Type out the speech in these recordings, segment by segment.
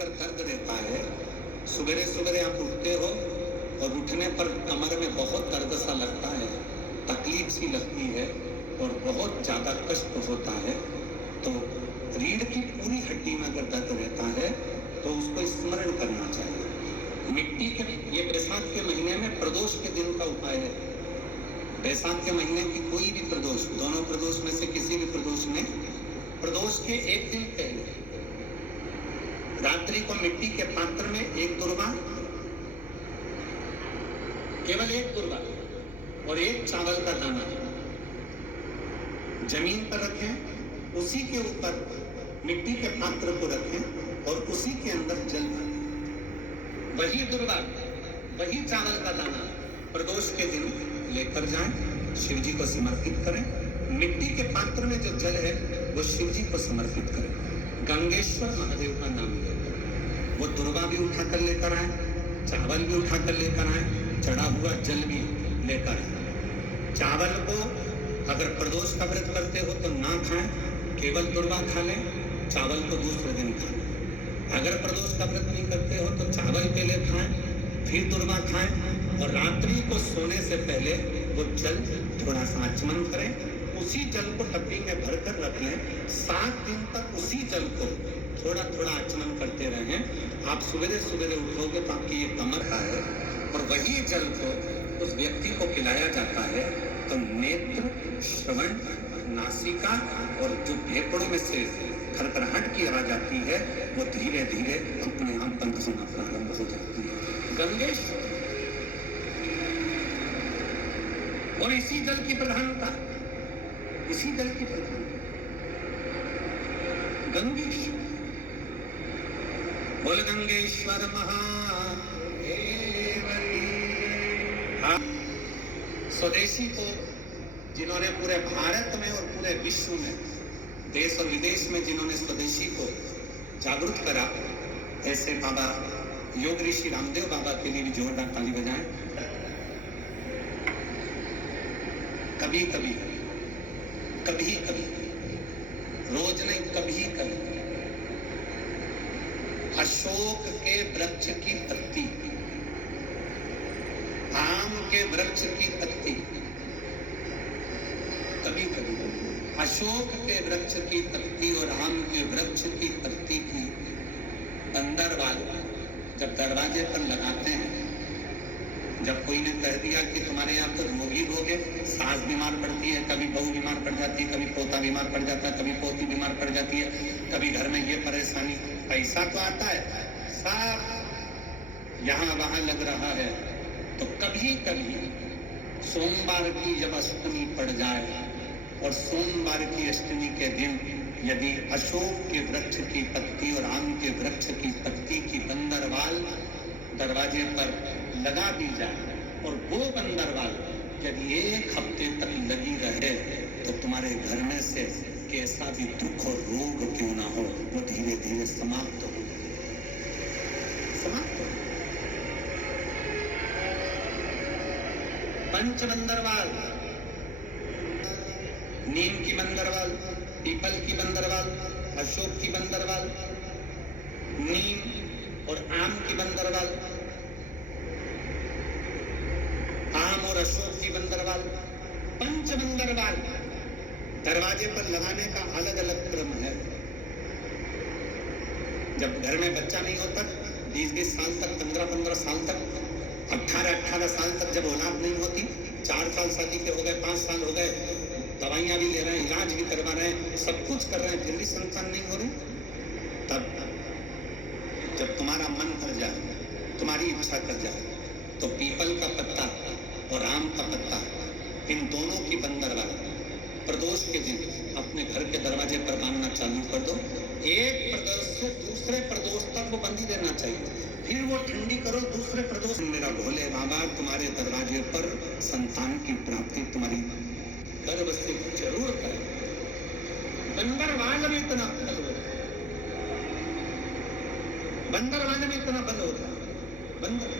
अगर दर्द रहता है, सवेरे सवेरे आप उठते हो और उठने पर कमर में बहुत दर्द सा लगता है, तकलीफ सी लगती है और बहुत ज़्यादा कष्ट होता है, तो रीढ़ की पूरी हड्डी में अगर दर्द रहता है तो उसको स्मरण करना चाहिए। मिट्टी के ये बैसाख के महीने में प्रदोष के दिन का उपाय है। बैसाख के महीने की कोई भी प्रदोष, दोनों प्रदोष में से किसी भी प्रदोष में, प्रदोष के एक दिन पहले रात्रि को मिट्टी के पात्र में एक दुर्वा, केवल एक दुर्वा और एक चावल का दाना जमीन पर रखें, उसी के ऊपर मिट्टी के पात्र को रखें और उसी के अंदर जल भरें। वही दुर्वा, वही चावल का दाना प्रदोष के दिन लेकर जाएं, शिव जी को समर्पित करें। मिट्टी के पात्र में जो जल है वो शिव जी को समर्पित करें। गंगेश्वर महादेव का नाम लेकर वो दुर्वा भी उठाकर लेकर आए, चावल भी उठाकर लेकर आए, चढ़ा हुआ जल भी लेकर आए। चावल को अगर प्रदोष का व्रत करते हो तो ना खाएं, केवल दुर्वा खा लें, चावल को दूसरे दिन खाएं। अगर प्रदोष का व्रत नहीं करते हो तो चावल पहले खाएं, फिर दुर्वा खाएं और रात्रि को सोने से पहले वो जल थोड़ा सा आचमन करें। उसी जल को टप्पी में भरकर रख लें। 7 दिन तक उसी जल को थोड़ा थोड़ा आचमन करते रहें। आप सवेरे सवेरे उठोगे तो आपकी ये कमर है और वही जल को उस व्यक्ति को पिलाया जाता है तो नेत्र, श्रवण, नासिका और जो फेफड़ों में से खरखराहट की आवाज आती है वो धीरे धीरे अपने आप बंद होना प्रारंभ हो जाती है। गंगेश और इसी जल की प्रधानता, इसी जल की प्रधानता गंगेश्वर। बोल गंगेश्वर महादेव की। स्वदेशी को जिन्होंने पूरे भारत में और पूरे विश्व में, देश और विदेश में जिन्होंने स्वदेशी को जागरूक करा, ऐसे बाबा योग ऋषि रामदेव बाबा के लिए भी जोरदार ताली बजाएं। कभी कभी, कभी कभी, रोज नहीं, कभी कभी अशोक के वृक्ष की पत्ती, आम के वृक्ष की पत्ती, कभी कभी अशोक के वृक्ष की पत्ती और आम के वृक्ष की पत्ती की बंदरवाल जब दरवाजे पर लगाते हैं, जब कोई ने कह दिया कि तुम्हारे यहाँ तो रोगी लोग हैं, सास बीमार पड़ती है, कभी बहू बीमार पड़ जाती है, कभी पोता बीमार पड़ जाता है, कभी पोती बीमार पड़ जाती है, कभी घर में ये परेशानी, पैसा तो आता है, सब यहाँ वहाँ लग रहा है, तो कभी कभी सोमवार की जब अष्टमी पड़ जाए और सोमवार की अष्टमी के दिन यदि अशोक के वृक्ष की पत्ती और आम के वृक्ष की पत्ती की बंदरवाल दरवाजे पर लगा दी जाए और वो बंदरवाल यदि 1 हफ्ते तक लगी रहे तो तुम्हारे घर में से कैसा भी दुख और रोग क्यों ना हो वो धीरे धीरे समाप्त हो जाए, समाप्त हो। पंच बंदरवाल, नीम की बंदरवाल, पीपल की बंदरवाल, अशोक की बंदरवाल, नीम और आम की बंदरवाल, आम और अशोक की बंदरवाल, पंच बंदरवाल दरवाजे पर लगाने का अलग अलग क्रम है। जब घर में बच्चा नहीं होता, 20-20 साल तक, 15-15 साल तक, 18-18 साल तक जब औलाद नहीं होती, 4 साल शादी के हो गए, 5 साल हो गए, दवाइयां भी ले रहे हैं, इलाज भी करवा रहे हैं, सब कुछ कर रहे हैं, फिर भी संतान नहीं हो रही, तब जब तुम्हारा मन कर जाए, तुम्हारी इच्छा कर जाए, तो पीपल का पत्ता और आम का पत्ता, इन दोनों की बंदरवाल प्रदोष के दिन अपने घर के दरवाजे पर बांधना चालू कर दो। एक प्रदोष से दूसरे प्रदोष तक वो बंदी देना चाहिए, फिर वो ठंडी करो दूसरे प्रदोष। मेरा भोले बाबा तुम्हारे दरवाजे पर संतान की प्राप्ति तुम्हारी गर्भ से जरूर करें। बंदरवाल में इतना बल होता है, बंदरवाल में इतना बल होता है, बंदर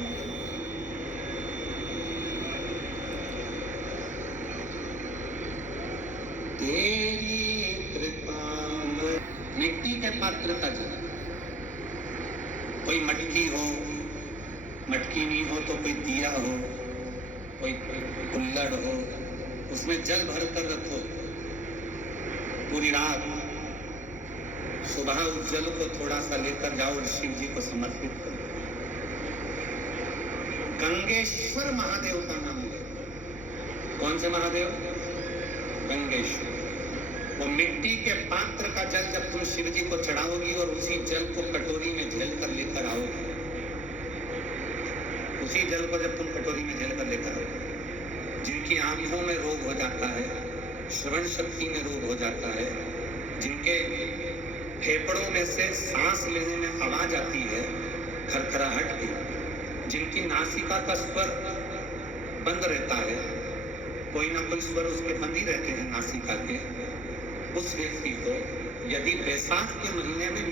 तेरी कृपा। मिट्टी के पात्र का जल कोई मटकी हो, मटकी नहीं हो तो कोई दिया हो, कोई कुल्हड़ हो, उसमें जल भर कर रखो पूरी रात। सुबह उस जल को थोड़ा सा लेकर जाओ और शिव जी को समर्पित करो। गंगेश्वर महादेव का नाम लो। कौन से महादेव? गंगेश्वर। वो मिट्टी के पात्र का जल जब तुम शिव जी को चढ़ाओगी और उसी जल को कटोरी में झेल कर लेकर आओगे, उसी जल को जब तुम कटोरी में झेल कर लेकर आओगे, जिनकी आंखों में रोग हो जाता है, श्रवण शक्ति में रोग हो जाता है, जिनके फेफड़ों में से सांस लेने में आवाज आती है, खरखराहट की, जिनकी नासिका का स्वर बंद रहता है, कोई ना कोई स्वर उसके बंद ही रहते हैं नासिका के, उस व्यक्ति को यदि बैसाख के महीने में